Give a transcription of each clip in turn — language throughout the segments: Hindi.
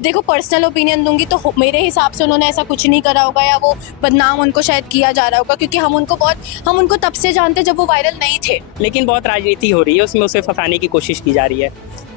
देखो पर्सनल ओपिनियन दूंगी तो मेरे हिसाब से उन्होंने ऐसा कुछ नहीं करा होगा, या वो बदनाम उनको शायद किया जा रहा होगा, क्योंकि हम उनको तब से जानते जब वो वायरल नहीं थे। लेकिन बहुत राजनीति हो रही है उसमें, उसे फंसाने की कोशिश की जा रही है।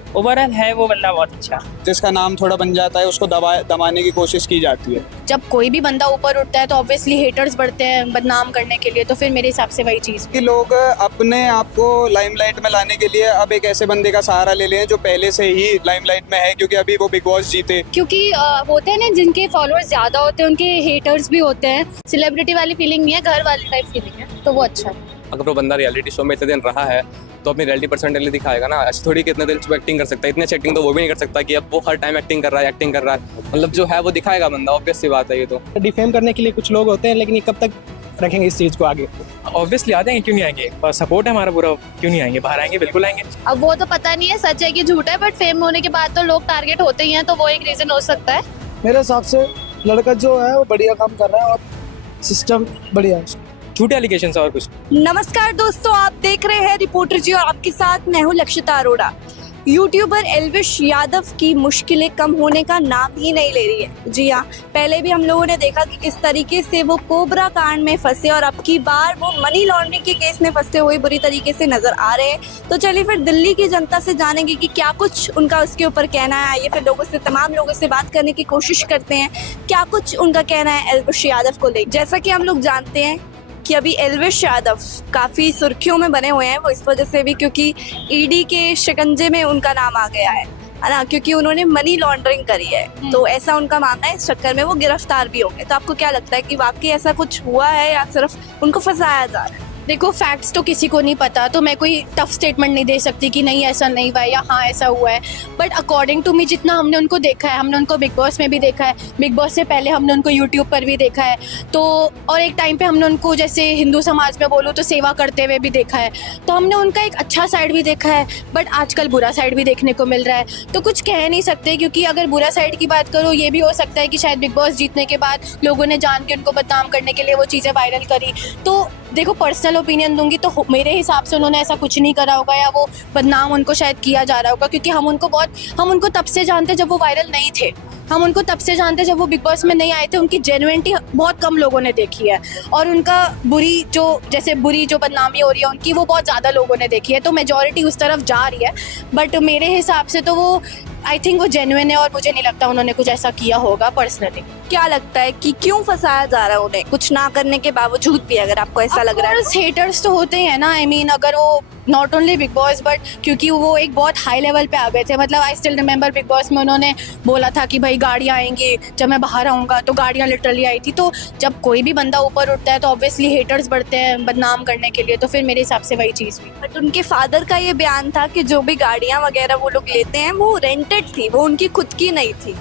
ओवरऑल है वो बंदा बहुत अच्छा। जिसका नाम थोड़ा बन जाता है उसको दबाने की कोशिश की जाती है। जब कोई भी बंदा ऊपर उठता है तो ऑब्वियसली हेटर्स बढ़ते हैं बदनाम करने के लिए, तो फिर मेरे हिसाब से वही चीज़। कि लोग अपने आप को लाइमलाइट में लाने के लिए अब एक ऐसे बंदे का सहारा ले लें जो पहले से ही लाइमलाइट में है, क्योंकि अभी वो बिग बॉस जीते। क्योंकि होते हैं ना जिनके फॉलोअर्स ज़्यादा होते हैं उनके हेटर्स भी होते हैं। सेलिब्रिटी वाली फीलिंग नहीं है, घर वाली टाइप फीलिंग है, तो वो अच्छा है। अगर वो बंदा रियलिटी शो में इतने दिन रहा है तो अपनी रियलिटी पर्सनैलिटी दिखाएगा ना। ऐसे थोड़ी कि इतने दिन से एक्टिंग कर सकता है, इतने अच्छी एक्टिंग तो वो भी नहीं कर सकता कि अब वो हर टाइम एक्टिंग कर रहा है। मतलब जो है वो दिखाएगा बंदा, ऑब्वियस सी बात है। ये तो डिफेम करने के लिए कुछ लोग होते हैं, लेकिन ये कब तक रखेंगे इस चीज़ को आगे? ऑब्वियसली आ जाएंगे, क्यों नहीं आएंगे, और सपोर्ट है हमारा पूरा, क्यों नहीं आएंगे, बाहर आएंगे, बिल्कुल आएंगे। अब वो तो पता नहीं है सच है कि झूठ है, बट फेम होने के बाद तो लोग टारगेट होते ही हैं, तो वो एक रीजन हो सकता है। मेरे हिसाब से लड़का जो है वो बढ़िया काम कर रहा है और सिस्टम बढ़िया है। झूठे एलिगेशन और कुछ। नमस्कार दोस्तों, आप देख रहे हैं रिपोर्टर जी और आपके साथ मैं हूं लक्षिता अरोड़ा। यूट्यूबर एल्विश यादव की मुश्किलें कम होने का नाम ही नहीं ले रही है। जी हाँ, पहले भी हम लोगों ने देखा कि किस तरीके से वो कोबरा कांड में फंसे और अब की बार वो मनी लॉन्ड्रिंग के केस में फंसते हुए बुरी तरीके से नजर आ रहे हैं। तो चलिए फिर दिल्ली की जनता से जानेंगे कि क्या कुछ उनका उसके ऊपर कहना है। ये फिर तमाम लोगों से बात करने की कोशिश करते हैं, क्या कुछ उनका कहना है एल्विश यादव को लेकर। जैसा कि हम लोग जानते हैं कि अभी एल्विश यादव काफ़ी सुर्खियों में बने हुए हैं, वो इस वजह से भी क्योंकि ईडी के शिकंजे में उनका नाम आ गया है ना, क्योंकि उन्होंने मनी लॉन्ड्रिंग करी है। तो ऐसा उनका मानना है, इस चक्कर में वो गिरफ्तार भी होंगे। तो आपको क्या लगता है कि वाकई ऐसा कुछ हुआ है या सिर्फ उनको फंसाया जा रहा है? देखो फैक्ट्स तो किसी को नहीं पता, तो मैं कोई टफ स्टेटमेंट नहीं दे सकती कि नहीं ऐसा नहीं हुआ है या हाँ ऐसा हुआ है। बट अकॉर्डिंग टू मी जितना हमने उनको देखा है, हमने उनको बिग बॉस में भी देखा है, बिग बॉस से पहले हमने उनको यूट्यूब पर भी देखा है, तो और एक टाइम पे हमने उनको जैसे हिंदू समाज में बोलूँ तो सेवा करते हुए भी देखा है। तो हमने उनका एक अच्छा साइड भी देखा है, बट आजकल बुरा साइड भी देखने को मिल रहा है। तो कुछ कह नहीं सकते, क्योंकि अगर बुरा साइड की बात करो, ये भी हो सकता है कि शायद बिग बॉस जीतने के बाद लोगों ने जान के उनको बदनाम करने के लिए वो चीज़ें वायरल करी। तो देखो पर्सनल ओपिनियन दूंगी तो मेरे हिसाब से उन्होंने ऐसा कुछ नहीं करा होगा, या वो बदनाम उनको शायद किया जा रहा होगा, क्योंकि हम उनको तब से जानते जब वो वायरल नहीं थे। हम उनको तब से जानते जब वो बिग बॉस में नहीं आए थे। उनकी जेन्युइनिटी बहुत कम लोगों ने देखी है, और उनका बुरी जो बदनामी हो रही है उनकी, वो बहुत ज़्यादा लोगों ने देखी है। तो मेजॉरिटी उस तरफ जा रही है, बट मेरे हिसाब से तो वो आई थिंक वो जेन्युइन है, और मुझे नहीं लगता उन्होंने कुछ ऐसा किया होगा पर्सनली। क्या लगता है कि क्यों फंसाया जा रहा है उन्हें, कुछ ना करने के बावजूद भी, अगर आपको ऐसा लग रहा है? हेटर्स तो होते हैं ना, आई मीन अगर वो not only big boss but क्योंकि वो एक बहुत हाई लेवल पे आ गए थे। मतलब I still remember big boss में उन्होंने बोला था कि भाई गाड़ियाँ आएंगी, जब मैं बाहर आऊँगा तो गाड़ियाँ लिटरली आई थी। तो जब कोई भी बंदा ऊपर उठता है तो ऑब्वियसली हेटर्स बढ़ते हैं बदनाम करने के लिए, तो फिर मेरे हिसाब से वही चीज़ हुई। बट उनके फादर का ये बयान था कि जो भी गाड़ियाँ वगैरह वो लोग लेते हैं वो रेंटेड थी, वो उनकी खुद की नहीं थी।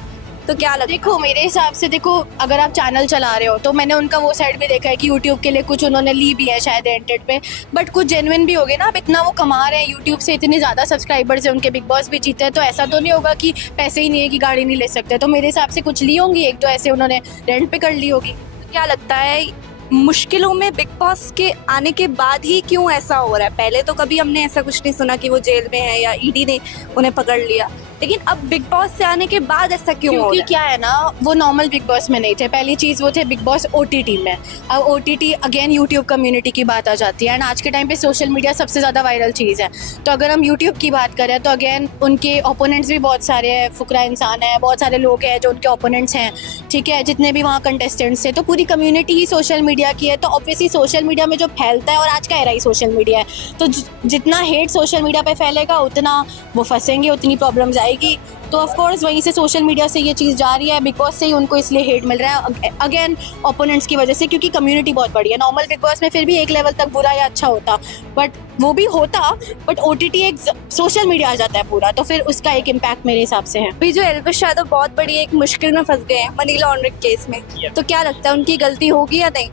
तो क्या लगता है? देखो मेरे हिसाब से, देखो अगर आप चैनल चला रहे हो तो मैंने उनका वो साइड भी देखा है कि यूट्यूब के लिए कुछ उन्होंने ली भी है शायद रेंटेड पे, बट कुछ जेन्युइन भी हो गए ना। अब इतना वो कमा रहे हैं यूट्यूब से, इतने ज़्यादा सब्सक्राइबर्स हैं उनके, बिग बॉस भी जीते हैं, तो ऐसा तो नहीं होगा कि पैसे ही नहीं है कि गाड़ी नहीं ले सकते। तो मेरे हिसाब से कुछ ली होंगी, एक तो ऐसे उन्होंने रेंट पे कर ली होगी। तो क्या लगता है मुश्किलों में बिग बॉस के आने के बाद ही क्यों ऐसा हो रहा है? पहले तो कभी हमने ऐसा कुछ नहीं सुना कि वो जेल में है या ईडी ने उन्हें पकड़ लिया, लेकिन अब बिग बॉस से आने के बाद ऐसा क्यों हो रहा है? क्योंकि क्या है ना, वो नॉर्मल बिग बॉस में नहीं थे। पहली चीज़ वो थे बिग बॉस OTT में। अब OTT अगेन यूट्यूब कम्युनिटी की बात आ जाती है, एंड आज के टाइम पे सोशल मीडिया सबसे ज़्यादा वायरल चीज़ है। तो अगर हम यूट्यूब की बात करें तो अगेन उनके ओपोनेंट्स भी बहुत सारे हैं, फुकरा इंसान है, बहुत सारे लोग हैं जो उनके ओपोनेंट्स हैं, ठीक है, जितने भी वहाँ कंटेस्टेंट्स थे। तो पूरी कम्युनिटी ही सोशल मीडिया की है, तो ऑब्वियसली सोशल मीडिया में जो फैलता है, और आज का एरा ही सोशल मीडिया है, तो जितना हेट सोशल मीडिया पे फैलेगा उतना वो फंसेंगे, उतनी प्रॉब्लम्स आएगी। तो ऑफ कोर्स वहीं से सोशल मीडिया से ये चीज़ जा रही है, बिग बॉस से ही उनको इसलिए हेट मिल रहा है अगेन ओपोनेंट्स की वजह से, क्योंकि कम्युनिटी बहुत बड़ी है। नॉर्मल बिग बॉस में फिर भी एक लेवल तक बुरा या अच्छा होता, बट वो भी होता, बट OTT एक सोशल मीडिया आ जाता है पूरा, तो फिर उसका एक इम्पैक्ट मेरे हिसाब से है। अभी जो एल्विश यादव बहुत बड़ी एक मुश्किल में फंस गए हैं मनी लॉन्ड्रिंग केस में, तो क्या लगता है उनकी गलती होगी या नहीं?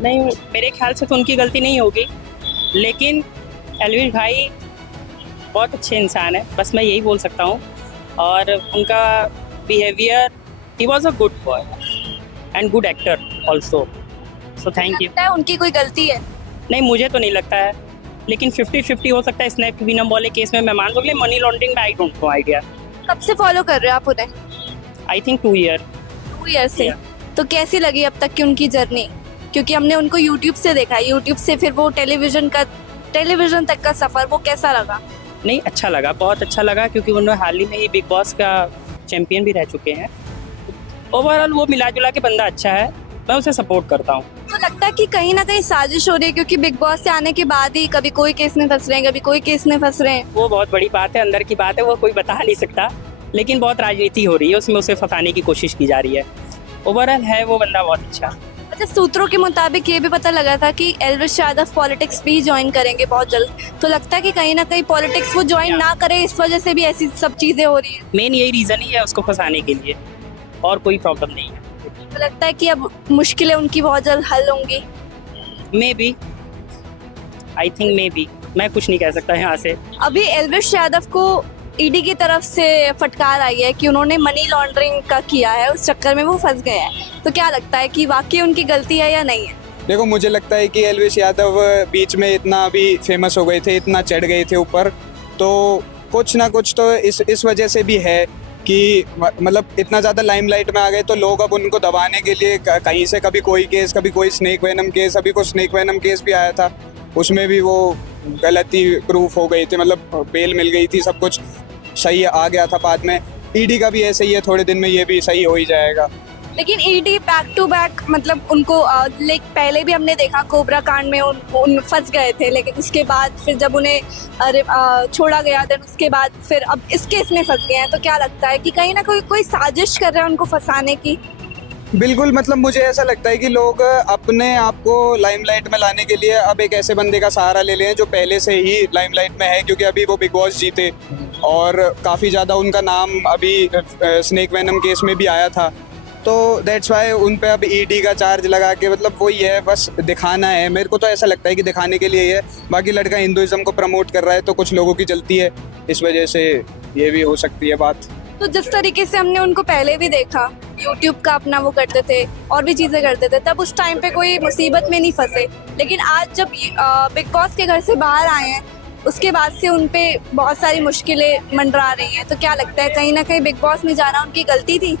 नहीं, मेरे ख्याल से तो उनकी गलती नहीं होगी, लेकिन एल्विश भाई बहुत अच्छे इंसान है, बस मैं यही बोल सकता हूँ। और उनका behaviour, he was a good boy and good actor also, so thank you. उनकी कोई गलती है? नहीं, मुझे तो नहीं लगता है, लेकिन 50-50 हो सकता है। स्नैप विनम वाले केस में मैं मान सकूँ, मनी लॉन्ड्रिंग में आई डोंट नो आइडिया। कब से फॉलो कर रहे हो आप उन्हें? I think 2 year. 2 ईयर से। तो कैसी लगी अब तक की उनकी जर्नी? क्योंकि हमने उनको यूट्यूब से देखा है, यूट्यूब से फिर वो टेलीविजन तक का सफर, वो कैसा लगा? नहीं, अच्छा लगा, बहुत अच्छा लगा, क्योंकि उन्होंने हाल ही में ही बिग बॉस का चैंपियन भी रह चुके हैं। ओवरऑल वो मिला जुला के बंदा अच्छा है, मैं उसे सपोर्ट करता हूँ। तो लगता है कि कहीं ना कहीं साजिश हो रही है, क्योंकि बिग बॉस से आने के बाद ही कभी कोई केस में फंस रहे हैं, कभी कोई केस में फंस रहे हैं। वो बहुत बड़ी बात है, अंदर की बात है, वो कोई बता नहीं सकता, लेकिन बहुत राजनीति हो रही है, उसमें उसे फंसाने की कोशिश की जा रही है। ओवरऑल है वो बंदा बहुत अच्छा। अच्छा, सूत्रों के मुताबिक ये भी पता लगा था कि एल्विश यादव पॉलिटिक्स भी ज्वाइन करेंगे बहुत जल्द। तो लगता है कि कहीं ना कहीं पॉलिटिक्स वो ज्वाइन ना करे, इस वजह से भी ऐसी सब चीजें हो रही है। मेन यही रीज़न ही है उसको फंसाने के लिए, और कोई प्रॉब्लम नहीं है। तो लगता है कि अब मुश्किलें उनकी बहुत जल्द हल होंगी। May be, I think may be, मैं कुछ नहीं कह सकता यहाँ से। अभी एल्विश यादव को ईडी की तरफ से फटकार आई है कि उन्होंने मनी लॉन्ड्रिंग का किया है, उस चक्कर में वो फंस गए हैं। तो क्या लगता है कि वाकई उनकी गलती है या नहीं है? देखो, मुझे लगता है कि एल्विश यादव बीच में इतना अभी फेमस हो गए थे, इतना चढ़ गए थे ऊपर, तो कुछ ना कुछ तो इस वजह से भी है कि मतलब इतना ज़्यादा लाइमलाइट में आ गए, तो लोग अब उनको दबाने के लिए कहीं से कभी कोई केस, कभी कोई स्नेक वेनम केस, अभी कोई स्नेक वेनम केस भी आया था, उसमें भी वो गलती प्रूफ हो गई थी, मतलब बेल मिल गई थी, सब कुछ सही आ गया था बाद में। ईडी का भी ऐसे ही है, थोड़े दिन में ये भी सही हो ही जाएगा। लेकिन ईडी बैक टू बैक, मतलब उनको पहले भी हमने देखा कोबरा कांड में उन फंस गए थे, लेकिन उसके बाद फिर जब उन्हें छोड़ा गया, देन उसके बाद फिर अब इस केस में फंस गए हैं। तो क्या लगता है कि कहीं ना कोई साजिश कर रहा है उनको फंसाने की? बिल्कुल, मतलब मुझे ऐसा लगता है कि लोग अपने आप को लाइमलाइट में लाने के लिए अब एक ऐसे बंदे का सहारा ले लें जो पहले से ही लाइमलाइट में है, क्योंकि अभी वो बिग बॉस जीते और काफ़ी ज़्यादा उनका नाम अभी स्नेक वेनम केस में भी आया था, तो दैट्स वाई उन पे अब ईडी का चार्ज लगा के, मतलब वही है, बस दिखाना है। मेरे को तो ऐसा लगता है कि दिखाने के लिए ही है। बाकी लड़का हिंदुइज्म को प्रमोट कर रहा है, तो कुछ लोगों की जलती है, इस वजह से ये भी हो सकती है बात। तो जिस तरीके से हमने उनको पहले भी देखा, यूट्यूब का अपना वो करते थे और भी चीज़ें करते थे, तब उस टाइम पे कोई मुसीबत में नहीं फंसे, लेकिन आज जब बिग बॉस के घर से बाहर आए हैं, उसके बाद से उन पे बहुत सारी मुश्किलें मंडरा रही हैं। तो क्या लगता है कहीं ना कहीं बिग बॉस में जाना उनकी गलती थी?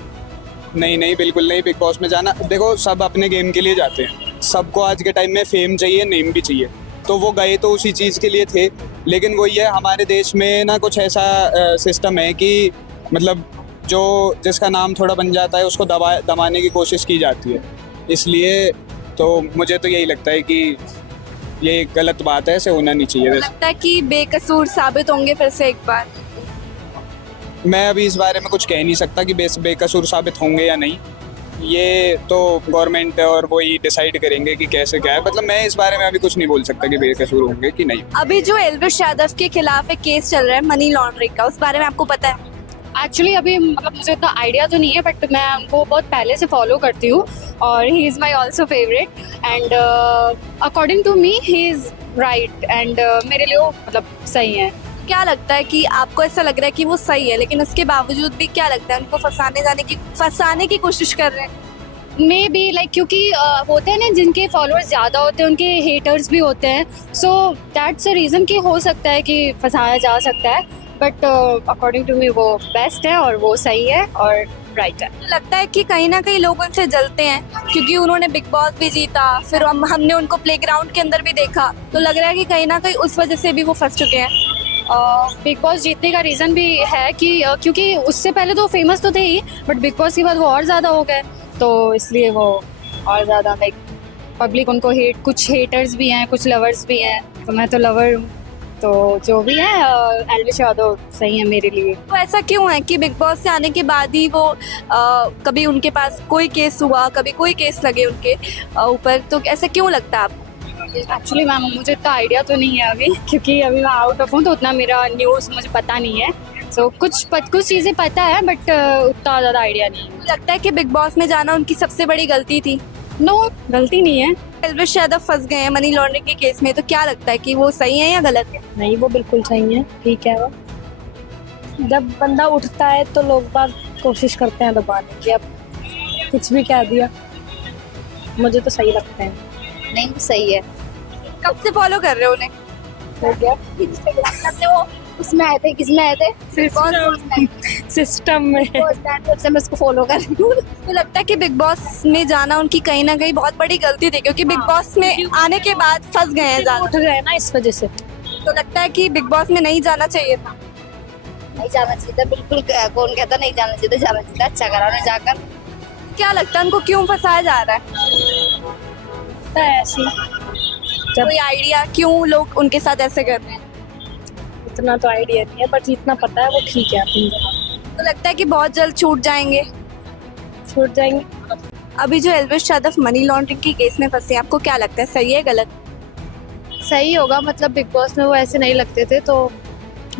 नहीं नहीं, बिल्कुल नहीं। बिग बॉस में जाना, देखो, सब अपने गेम के लिए जाते हैं, सबको आज के टाइम में फेम चाहिए, नेम भी चाहिए, तो वो गए तो उसी चीज़ के लिए थे। लेकिन वही है, हमारे देश में ना कुछ ऐसा सिस्टम है कि मतलब जो जिसका नाम थोड़ा बन जाता है उसको दबाने की कोशिश की जाती है, इसलिए तो मुझे तो यही लगता है कि ये गलत बात है, ऐसे होना नहीं चाहिए। लगता है कि बेकसूर साबित होंगे फिर से एक बार? मैं अभी इस बारे में कुछ कह नहीं सकता कि बेकसूर साबित होंगे या नहीं, ये तो गवर्नमेंट और वही डिसाइड करेंगे कि कैसे क्या है। मतलब मैं इस बारे में अभी कुछ नहीं बोल सकता कि बेकसूर होंगे कि नहीं। अभी जो एल्विश यादव के खिलाफ एक केस चल रहा है मनी लॉन्ड्रिंग का, उस बारे में आपको पता है? एक्चुअली अभी मतलब मुझे इतना आइडिया तो नहीं है, बट मैं उनको बहुत पहले से फॉलो करती हूँ और he is my also favourite and according to me he is right and मेरे लिए वो मतलब सही है। क्या लगता है कि आपको ऐसा लग रहा है कि वो सही है, लेकिन उसके बावजूद भी क्या लगता है उनको फंसाने की कोशिश कर रहे हैं? मे बी लाइक क्योंकि होते हैं ना, जिनके फॉलोअर्स ज़्यादा होते हैं उनके हेटर्स भी होते हैं, सो दैट्स अ रीज़न कि हो सकता है कि फंसाया जा सकता है, बट अकॉर्डिंग टू मी वो बेस्ट है और वो सही है और राइट है। लगता है कि कहीं ना कहीं लोग उनसे जलते हैं क्योंकि उन्होंने बिग बॉस भी जीता, फिर हमने उनको प्लेग्राउंड के अंदर भी देखा, तो लग रहा है कि कहीं ना कहीं उस वजह से भी वो फंस चुके हैं। बिग बॉस जीतने का रीज़न भी है कि क्योंकि उससे पहले तो फेमस तो थे ही, बट बिग बॉस के बाद वो और ज़्यादा हो गए, तो इसलिए वो और ज़्यादा लाइक पब्लिक उनको कुछ हेटर्स भी हैं, कुछ लवर्स भी हैं, तो मैं तो लवर हूँ, तो जो भी है एल्विश यादव सही है मेरे लिए। तो ऐसा क्यों है कि बिग बॉस से आने के बाद ही वो कभी उनके पास कोई केस हुआ, कभी कोई केस लगे उनके ऊपर, तो ऐसा क्यों लगता है आपको? एक्चुअली मैम मुझे इतना आइडिया तो नहीं है अभी, क्योंकि अभी मैं आउट ऑफ हूँ, तो उतना मेरा न्यूज़ मुझे पता नहीं है, सो कुछ चीज़ें पता है बट उतना ज़्यादा आइडिया नहीं है। लगता है कि बिग बॉस में जाना उनकी सबसे बड़ी गलती थी? नो, गलती नहीं है। एल्विश यादव फंस गए हैं मनी लॉन्ड्रिंग के केस में, तो क्या लगता है कि वो सही है या गलत है? नहीं, वो बिल्कुल सही है, ठीक है। वो जब बंदा उठता है तो लोग बाग कोशिश करते हैं दबाने की, अब कुछ भी कह दिया, मुझे तो सही लगता है। नहीं, सही है। कब से फॉलो कर रहे हो उन्हें? हो गया इंस्टाग्राम से वो उसमें आए थे, किसमें आए थे? सिस्टम में जब से मैं उसको फॉलो कर रही हूँ। तो लगता है कि बिग बॉस में जाना उनकी कहीं ना कहीं बहुत बड़ी गलती थी, क्योंकि बिग बॉस में आने के बाद फंस गए हैं उठ ज्यादा। गए ना इस वजह से। तो लगता है कि बिग बॉस में नहीं जाना चाहिए था। नहीं जाना चाहिए था बिल्कुल। कौन कहता नहीं जाना चाहिए था? जाना चाहिए था। अच्छा करा उन्हें जाकर। क्या लगता है उनको क्यों फंसाया जा रहा है? तो ऐसी जब कोई आइडिया क्यों लोग उनके साथ ऐसे कर रहे हैं? इतना तो आइडिया नहीं है, बट जितना पता है वो ठीक है अपनी जगह। तो लगता है कि बहुत जल्द छूट जाएंगे। छूट जाएंगे। अभी जो एल्विश यादव मनी लॉन्ड्रिंग के केस में फंसे हैं, आपको क्या लगता है, सही है गलत? सही होगा, मतलब बिग बॉस में वो ऐसे नहीं लगते थे, तो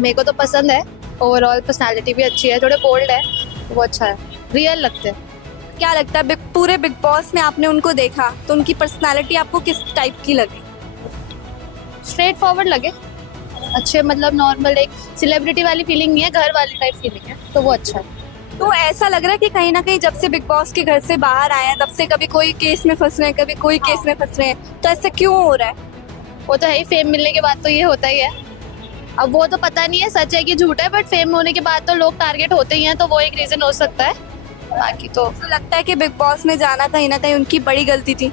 मेरे को तो पसंद है। ओवरऑल पर्सनालिटी भी अच्छी है, थोड़े बोल्ड है, वो अच्छा है, रियल लगते हैं। क्या लगता है पूरे बिग बॉस में आपने उनको देखा तो उनकी पर्सनालिटी आपको किस टाइप की लगी? स्ट्रेट फॉरवर्ड लगे, अच्छे, मतलब नॉर्मल, एक सेलिब्रिटी वाली फीलिंग नहीं है, घर वाली टाइप फीलिंग है, तो वो अच्छा है। तो ऐसा लग रहा है कि कहीं ना कहीं जब से बिग बॉस के घर से बाहर आए हैं, तब से कभी कोई केस में फंस रहे हैं, कभी कोई केस में फंस रहे हैं, तो ऐसा क्यों हो रहा है? वो तो है ही, फेम मिलने के बाद तो ये होता ही है। अब वो तो पता नहीं है सच है कि झूठ है, बट फेम होने के बाद तो लोग टारगेट होते ही हैं, तो वो एक रीजन हो सकता है। बाकी तो लगता है कि बिग बॉस में जाना कहीं ना कहीं उनकी बड़ी गलती थी।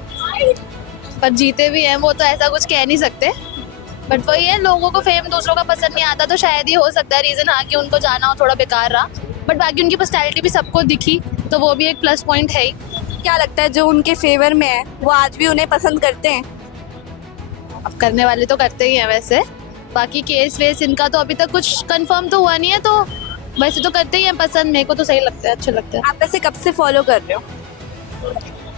पर जीते भी हैं वो, तो ऐसा कुछ कह नहीं सकते। बट वही है, लोगों को फेम दूसरों का पसंद नहीं आता, तो शायद ही हो सकता है रीजन, हाँ, कि उनको जाना हो थोड़ा बेकार रहा। बट बाकी उनकी पर्सनैलिटी भी सबको दिखी, तो वो भी एक प्लस पॉइंट है ही। क्या लगता है जो उनके फेवर में है वो आज भी उन्हें पसंद करते हैं? अब करने वाले तो करते ही हैं वैसे। बाकी केस वेस इनका तो अभी तक कुछ कंफर्म तो हुआ नहीं है, तो वैसे तो करते ही हैं पसंद। मेरे को तो सही लगता है, अच्छे लगते हैं। आप वैसे कब से फॉलो कर रहे हो?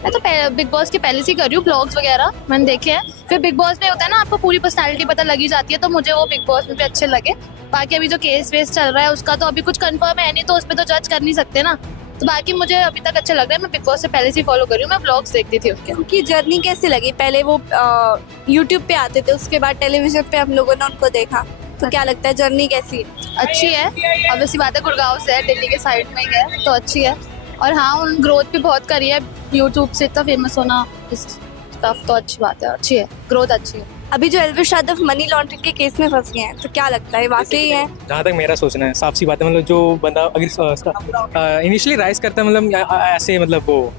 मैं तो बिग बॉस के पहले से ही कर रही हूँ, ब्लॉग्स वगैरह मैंने देखे हैं। फिर बिग बॉस में होता है ना, आपको पूरी पर्सनालिटी पता लगी जाती है, तो मुझे वो बिग बॉस में भी अच्छे लगे। बाकी अभी जो केस वेस चल रहा है उसका तो अभी कुछ कंफर्म है नहीं, तो उस पर तो जज कर नहीं सकते ना। तो बाकी मुझे अभी तक अच्छा लग रहा है। मैं बिग बॉस से पहले से ही फॉलो कर रही हूँ, मैं ब्लॉग्स देखती थी उनके। उनकी जर्नी कैसी लगी? पहले वो यूट्यूब पे आते थे, उसके बाद टेलीविजन पे हम लोगों ने उनको देखा, तो क्या लगता है जर्नी कैसी है? अच्छी है। अब ऐसी बात है, गुड़गांव से है, दिल्ली के साइड में ही है, तो अच्छी है। और हाँ, उन ग्रोथ भी बहुत करी है, यूट्यूब से इतना फेमस होना, इस स्टफ, तो अच्छी बात है, अच्छी है, ग्रोथ अच्छी है। अभी जो एल्विश यादव मनी लॉन्ड्रिंग के केस में फंस गए हैं, तो क्या लगता है वाकई है? जहाँ तक मेरा सोचना है, साफ सी बात है, मतलब जो बंदा अगर इनिशियली राइज करता है, मतलब ऐसे, मतलब वो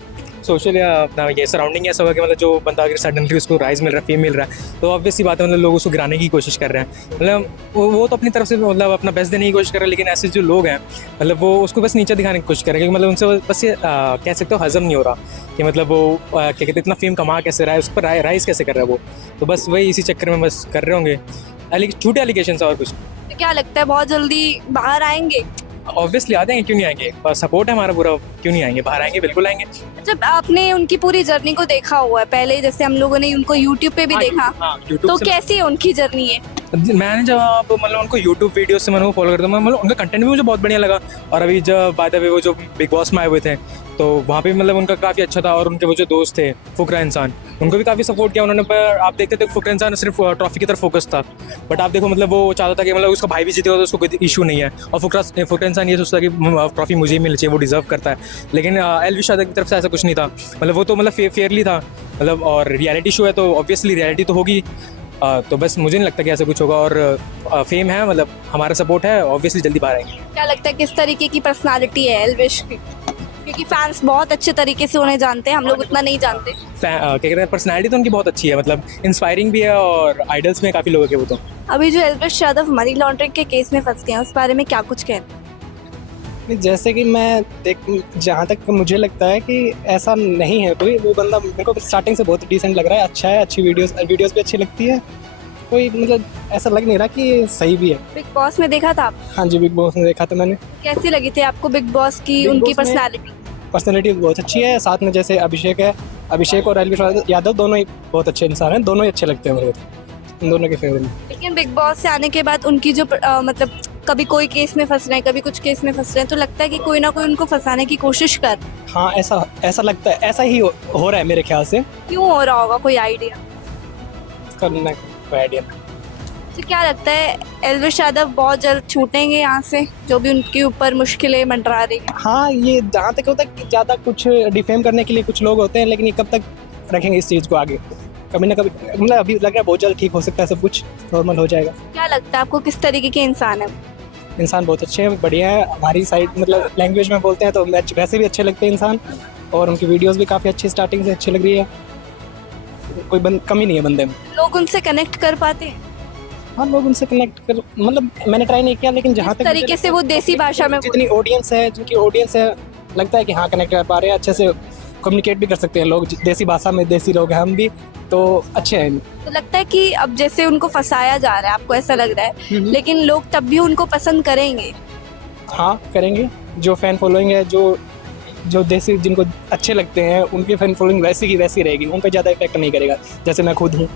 सोशल या अपना ये सराउंडिंग ऐसा हुआ कि मतलब जो बंदा अगर सडनली उसको राइज मिल रहा है, फेम मिल रहा है, तो ऑब्वियस सी बात है, मतलब लोग उसको गिराने की कोशिश कर रहे हैं। मतलब वो तो अपनी तरफ से मतलब अपना बेस्ट देने की कोशिश कर रहे हैं, लेकिन ऐसे जो लोग हैं, मतलब वो उसको बस नीचे दिखाने की कोशिश कर रहे हैं, क्योंकि मतलब उनसे बस ये कह सकते हो हजम नहीं हो रहा कि मतलब वो क्या कहते हैं, इतना फेम कमा कैसे रहा है, उस पर राइज कैसे कर रहा है वो। तो बस वही इसी चक्कर में बस कर रहे होंगे झूठे एलिगेशन और कुछ। तो क्या लगता है बहुत जल्दी बाहर आएंगे? ऑब्वियसली आते हैं, क्यों नहीं आएंगे, सपोर्ट है हमारा पूरा, क्यों नहीं आएंगे, बाहर आएंगे, बिल्कुल आएंगे। जब आपने उनकी पूरी जर्नी को देखा हुआ है पहले, जैसे हम लोगों ने उनको यूट्यूब पे भी देखा, तो कैसी है उनकी जर्नी है? मैंने जब मतलब उनको यूट्यूब वीडियो से मैंने वो फॉलो करता हूँ, मतलब उनका कंटेंट भी मुझे बहुत बढ़िया लगा। और अभी जब बाय द वे वो जो बिग बॉस में आए हुए थे, तो वहाँ पे मतलब उनका काफ़ी अच्छा था। और उनके वो जो दोस्त थे फुकरा इंसान, उनको भी काफ़ी सपोर्ट किया उन्होंने। पर आप देखते थे फुकरा इंसान सिर्फ ट्रॉफी की तरफ फोकस था, बट आप देखो मतलब वो चाहता था कि मतलब उसका भाई भी जीतेगा तो उसको कोई इशू नहीं है। और फुकरा इंसान ये सोचता कि ट्रॉफी मुझे ही मिलनी चाहिए, वो डिजर्व करता है। लेकिन एल्विश यादव की तरफ से ऐसा कुछ नहीं था, मतलब वो तो मतलब फेयरली था, मतलब। और रियलिटी शो है तो ऑब्वियसली रियलिटी तो होगी, तो बस मुझे नहीं लगता कि ऐसा कुछ होगा। और फेम है, मतलब हमारा सपोर्ट है, ऑब्वियसली जल्दी बाहर आएंगे। क्या लगता है किस तरीके की पर्सनालिटी है एल्विश की? क्योंकि फैंस बहुत अच्छे तरीके से उन्हें जानते हैं, हम लोग उतना नहीं जानते। क्या कहते हैं, पर्सनैलिटी तो उनकी बहुत अच्छी है, मतलब इंस्पायरिंग भी है, और आइडल्स में काफ़ी लोगों के वो तो। अभी जो एल्विश यादव मनी लॉन्ड्रिंग के केस में फंस गए हैं, उस बारे में क्या कुछ कहना है? जैसे कि जहाँ तक मुझे लगता है कि ऐसा नहीं है कोई। वो बंदा मेरे को स्टार्टिंग से बहुत डिसेंट लग रहा है, अच्छा है, अच्छी वीडियोस भी अच्छी लगती है। कोई मतलब ऐसा लग नहीं रहा कि सही भी है। बिग बॉस में देखा था आप? हाँ जी, बिग बॉस में देखा था मैंने। कैसी लगी थी आपको बिग बॉस की बिग उनकी बॉस में पर्सनैलिटी बहुत अच्छी है। साथ में जैसे अभिषेक है, अभिषेक और एल्विश यादव दोनों ही बहुत अच्छे इंसान हैं, दोनों ही अच्छे लगते हैं मुझे, इन दोनों के फेवरेट। लेकिन बिग बॉस से आने के बाद उनकी जो मतलब कभी कोई केस में फंस रहे हैं, कभी कुछ केस में फंस रहे हैं, तो लगता है कि कोई ना कोई उनको फंसाने की कोशिश कर। हाँ, ऐसा लगता है, ऐसा ही हो रहा है मेरे ख्याल से। क्यों हो रहा होगा, कोई आइडिया? करना कोई आइडिया। तो क्या लगता है एल्विश यादव बहुत जल्द छूटेंगे यहाँ से, जो भी उनके ऊपर मुश्किलें मंडरा रही हैं? हाँ, ये जहाँ तक होता है कि ज़्यादा कुछ डिफेम करने के लिए कुछ लोग होते हैं, लेकिन ये कब तक रखेंगे इस चीज़ को आगे, कभी ना कभी मतलब अभी लग रहा है बहुत जल्द ठीक हो सकता है, सब कुछ नॉर्मल हो जाएगा। क्या लगता है आपको किस तरीके के इंसान है? इंसान बहुत अच्छे हैं, बढ़िया है। हमारी साइड मतलब लैंग्वेज में बोलते हैं तो वैसे भी अच्छे लगते हैं इंसान, और उनकी वीडियोस भी काफ़ी अच्छी स्टार्टिंग से अच्छी लग रही है। कोई कमी नहीं है बंदे में। लोग उनसे कनेक्ट कर पाते हैं? हाँ, लोग उनसे कनेक्ट कर मतलब मैंने ट्राई नहीं किया, लेकिन जहाँ किस तक तरीके से वो देसी भाषा में जितनी ऑडियंस है, जिनकी ऑडियंस है, लगता है कि हाँ कनेक्ट कर पा रहे हैं, अच्छे से कम्युनिकेट भी कर सकते हैं लोग देसी भाषा में। देसी लोग हैं हम भी, तो अच्छे हैं। तो लगता है कि अब जैसे उनको फंसाया जा रहा है, आपको ऐसा लग रहा है, लेकिन लोग तब भी उनको पसंद करेंगे? हाँ करेंगे। जो फैन फॉलोइंग है, जो देसी जिनको अच्छे लगते हैं, उनकी फैन फॉलोइंग वैसी की वैसी रहेगी, उन पर ज़्यादा इफेक्ट नहीं करेगा। जैसे मैं खुद हूँ,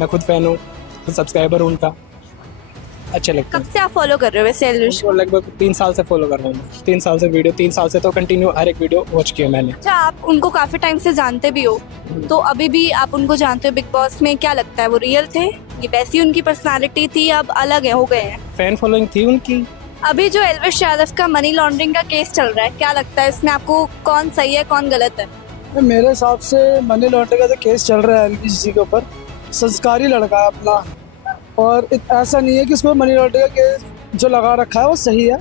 मैं खुद फैन हूँ, खुद सब्सक्राइबर हूँ उनका, अच्छे लगते कब हैं। से आप फॉलो कर रहे हो वैसे एल्विश? उनको लगभग 3 साल से फॉलो कर रहा हूँ मैं। 3 साल से वीडियो, 3 साल से तो कंटिन्यू हर एक वीडियो वॉच किया मैंने। अच्छा, आप उनको काफी टाइम से जानते भी हो, तो अभी भी आप उनको जानते हो बिग बॉस में, क्या लगता है वो रियल थे, ये वैसी उनकी पर्सनालिटी थी, अब अलग है, हो गए हैं? फैन फॉलोइंग थी उनकी। अभी जो एल्विश यादव का मनी लॉन्ड्रिंग का केस चल रहा है, क्या लगता है इसमें आपको कौन सही है कौन गलत है? मेरे हिसाब से मनी लॉन्ड्रिंग का जो केस चल रहा है एलविश जी के ऊपर, संस्कारी लड़का है अपना, और ऐसा नहीं है कि उसको मनी लॉन्ड्रिंग का केस जो लगा रखा है वो सही है।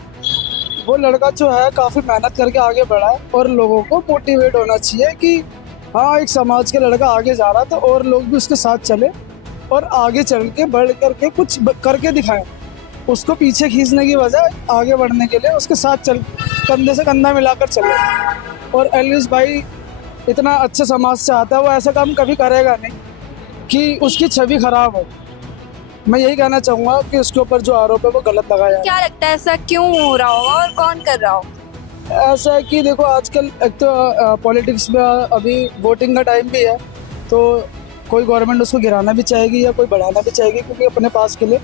वो लड़का जो है काफ़ी मेहनत करके आगे बढ़ा है, और लोगों को मोटिवेट होना चाहिए कि हाँ एक समाज का लड़का आगे जा रहा है, तो और लोग भी उसके साथ चले और आगे चल के बढ़ करके कुछ करके दिखाएं। उसको पीछे खींचने की बजाय आगे बढ़ने के लिए उसके साथ चल, कंधे से कंधा मिलाकर चले। और एल्विश भाई इतना अच्छे समाज से आता है, वो ऐसा काम कभी करेगा नहीं कि उसकी छवि खराब हो। मैं यही कहना चाहूँगा कि उसके ऊपर जो आरोप है वो गलत लगाया है। क्या लगता है ऐसा क्यों हो रहा हो और कौन कर रहा हो? ऐसा है कि देखो आजकल एक तो पॉलिटिक्स में अभी वोटिंग का टाइम भी है, तो कोई गवर्नमेंट उसको गिराना भी चाहेगी या कोई बढ़ाना भी चाहेगी क्योंकि अपने पास के लिए,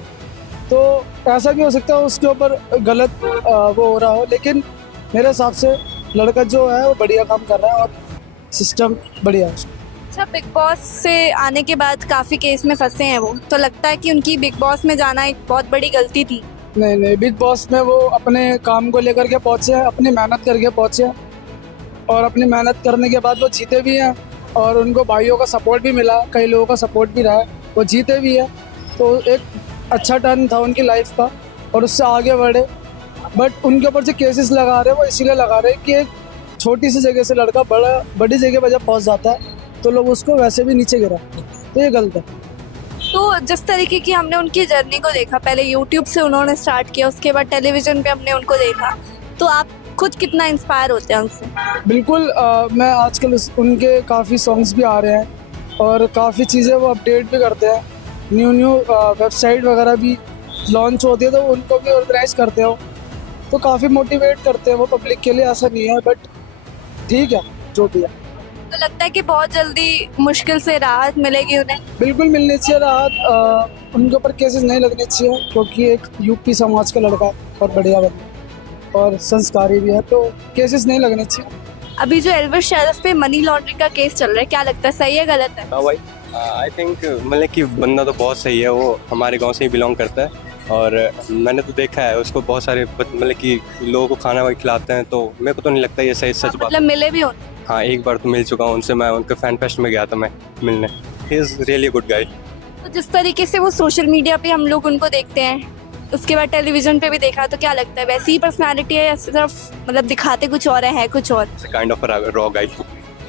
तो ऐसा भी हो सकता है उसके ऊपर गलत वो हो रहा हो। लेकिन मेरे हिसाब से लड़का जो है वो बढ़िया काम कर रहा है और सिस्टम बढ़िया है। अच्छा, बिग बॉस से आने के बाद काफी केस में फंसे हैं वो, तो लगता है कि उनकी बिग बॉस में जाना एक बहुत बड़ी गलती थी? नहीं, बिग बॉस में वो अपने काम को लेकर के पहुँचे हैं, अपनी मेहनत करके पहुँचे हैं, और अपनी मेहनत करने के बाद वो जीते भी हैं, और उनको भाइयों का सपोर्ट भी मिला, कई लोगों का सपोर्ट भी रहा है, वो जीते भी हैं। तो एक अच्छा टर्न था उनकी लाइफ का, और उससे आगे बढ़े। बट उनके ऊपर जो केसेस लगा रहे हैं वो इसीलिए लगा रहे हैं कि एक छोटी सी जगह से लड़का बड़ी जगह पर जब पहुँच जाता है तो लोग उसको वैसे भी नीचे गिरा, तो ये गलत है। तो जिस तरीके की हमने उनकी जर्नी को देखा, पहले यूट्यूब से उन्होंने स्टार्ट किया, उसके बाद टेलीविजन पे हमने उनको देखा, तो आप खुद कितना इंस्पायर होते हैं उनसे? बिल्कुल, मैं आजकल उनके काफ़ी सॉन्ग्स भी आ रहे हैं, और काफ़ी चीज़ें वो अपडेट भी करते हैं, न्यू वेबसाइट वगैरह भी लॉन्च होती है तो उनको भी ऑर्गेनाइज करते हो, तो काफ़ी मोटिवेट करते हैं वो पब्लिक के लिए। ऐसा नहीं है, बट ठीक है जो भी है। तो लगता है कि बहुत जल्दी मुश्किल से राहत मिलेगी उन्हें? बिल्कुल मिलनी चाहिए राहत। उनके ऊपर केसेस नहीं लगने चाहिए क्योंकि एक यूपी समाज का लड़का और बढ़िया बंदा और संस्कारी भी है, तो केसेस नहीं लगने चाहिए। अभी जो एल्विश यादव पे मनी लॉन्ड्रिंग का केस चल रहा है, क्या लगता है सही है गलत है? हाँ भाई, आई थिंक मतलब कि बंदा तो बहुत सही है, वो हमारे गांव से ही बिलोंग करता है, और मैंने तो देखा है उसको बहुत सारे मतलब कि लोगों को खाना वगैरह खिलाते हैं, तो मेरे को तो नहीं लगता ये सही सच बात। मतलब मिले भी उन्हें? हाँ, एक बार तो मिल चुका हूँ उनसे, मैं उनके फैन फेस्ट में गया था मैं मिलने। He is really good guy. तो जिस तरीके से वो सोशल मीडिया पे हम लोग उनको देखते हैं, उसके बाद टेलीविजन पे भी देखा, तो क्या लगता है वैसी ही पर्सनालिटी है या सिर्फ मतलब दिखाते कुछ और है कुछ और? Kind of raw guy,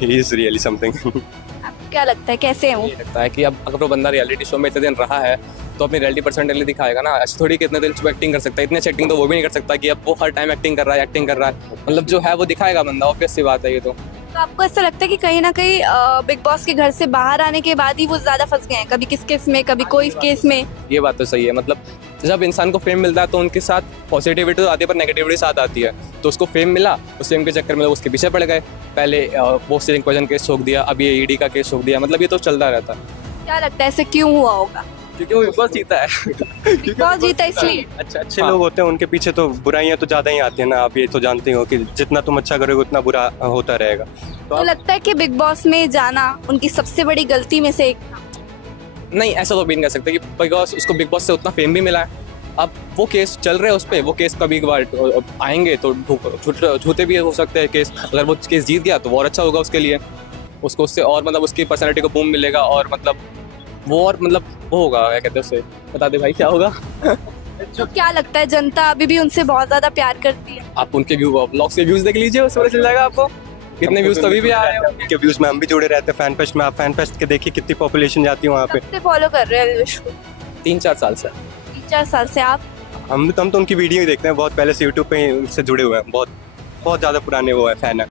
he is really something. आपको क्या लगता है कैसे है वो? ये लगता है कि अब अगर वो बंदा रियलिटी शो में इतने दिन रहा है तो अपनी रियलिटी पर्सनैलिटी दिखाएगा ना। ऐसे थोड़ी कि इतने दिन वो एक्टिंग कर सकता है, इतने अच्छी एक्टिंग तो वो भी नहीं कर सकता कि अब वो हर टाइम एक्टिंग कर रहा है, मतलब जो है वो दिखाएगा बंदा, ऑब्वियस सी बात है ये तो। तो आपको ऐसा लगता है कि कहीं ना कहीं बिग बॉस के घर से बाहर आने के बाद ही वो ज्यादा फंस गए हैं, कभी किस केस में कभी कोई केस में? ये बात तो सही है, मतलब जब इंसान को फेम मिलता है तो उनके साथ पॉजिटिविटी तो आती है पर नेगेटिविटी साथ आती है। तो उसको फेम मिला, उस फेम के चक्कर में लोग उसके पीछे पड़ गए, पहले वो स्टीलिंग पॉइजन केस ठोक दिया, अब ये ईडी का केस ठोक दिया, मतलब ये तो चलता रहता है। क्या लगता है ऐसे क्यों हुआ होगा? क्योंकि वो बिग बॉस जीता है। बिग बॉस जीता इसलिए? अच्छे लोग होते हैं, उनके पीछे तो बुराइयां तो ज़्यादा ही आती है ना, आप ये तो जानते हो कि जितना तुम अच्छा करोगे उतना बुरा होता रहेगा। तो लगता है कि बिग बॉस में जाना उनकी सबसे बड़ी गलती में से एक था? नहीं, ऐसा तो भी नहीं कह सकते कि बिकॉज उसको बिग बॉस से उतना फेम भी मिला है। अब वो केस चल रहे हैं उस पर, वो केस कभी कभार आएंगे तो झूठे भी हो सकते हैं केस, अगर वो केस जीत गया तो और अच्छा होगा उसके लिए। उसको उससे और मतलब उसकी पर्सनैलिटी को बूम मिलेगा और मतलब वो और मतलब वो होगा, क्या कहते हैं उसे, बता दे भाई क्या होगा। तो क्या लगता है जनता अभी भी उनसे बहुत ज्यादा प्यार करती है? आप उनके ब्लॉग्स के व्यूज देख लीजिए, उससे पता चल जाएगा आपको कितने व्यूज तो अभी भी आ रहे हैं। उनके व्यूज में हम भी जुड़े रहते हैं। फैन फेस्ट में आप फैन फेस्ट के देखिए कितनी पॉपुलेशन जाती है वहाँ पे। कब से फॉलो कर रहे हैं एल्विश को? 3-4 साल से। 3-4 साल से आप? हम तो उनकी वीडियो ही देखते हैं, बहुत पहले से यूट्यूब पे ही उनसे जुड़े हुए हैं, बहुत बहुत ज़्यादा पुराने वो है फैन है।